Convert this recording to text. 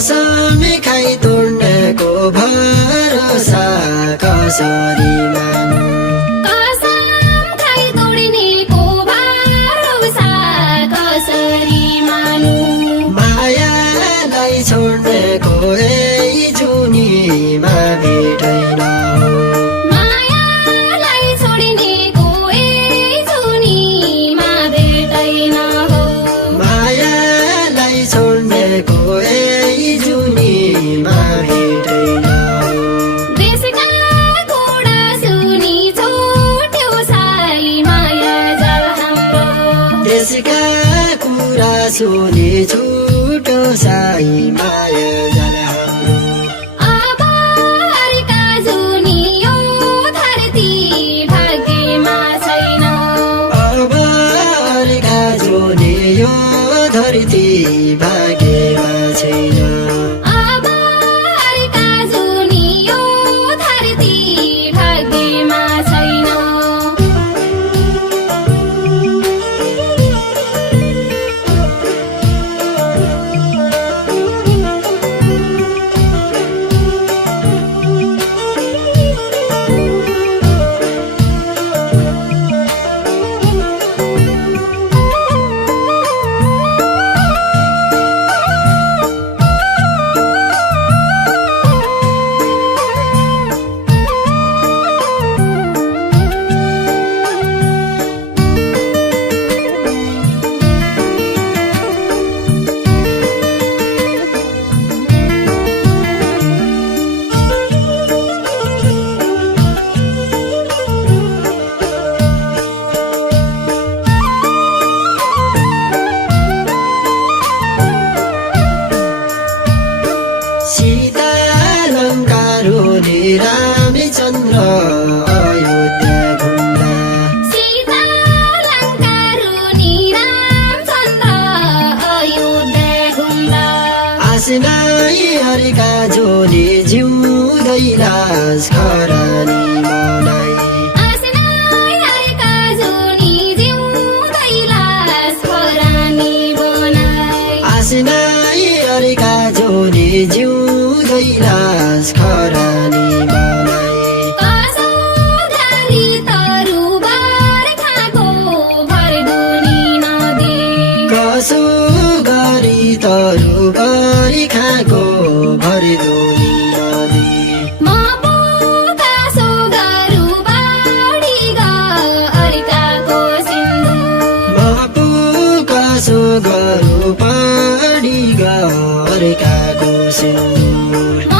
कसम खाई तोड्नको भरोसा कसरी मानु कसम खाई तोड्नेको भरोसा कसरी मानु मायालाई छोड्नको यही जुनीमा भेटै नहो मायालाई छोड्नेको यही जुनीमा भेटै नहो मायालाई छोड्नको यही जुनीमा भेटै नहो देशका कुरा सुनि छोड्यो साई माया जाल हाम्रो देशका कुरा सुनि छुटो साई माया जाल हाम्रो अब अर्का जुनी यो धरती भाग्यमा छैन अब अर्का जुनी यो धरती भाग्यमा छैन अब अर्का जुनी यो धरती भाग्यमा छैन सीता लङ्का रोने रामचन्द्र अयोध्या घुम्दा सीता लङ्का रुनी रामचन्द्र अयोध्या घुम्दा आसनाई हरेका जोले जिउँदै लास खरानी मनाई आसनाई हरेका जुनी जिउँदै लास खरानी बनाई आसनाई हरेका जोले जिउँदै लास खरानी मनाई कसो गरी तरुबार खाको भरदुनी नदी कसो गरी तरु गरी खाको भरिदोनी नदी म पो कसो गरु बाढी अर्काको सिन्धु बाबु कसो गरु पाडी अर्काको सिन्दुर म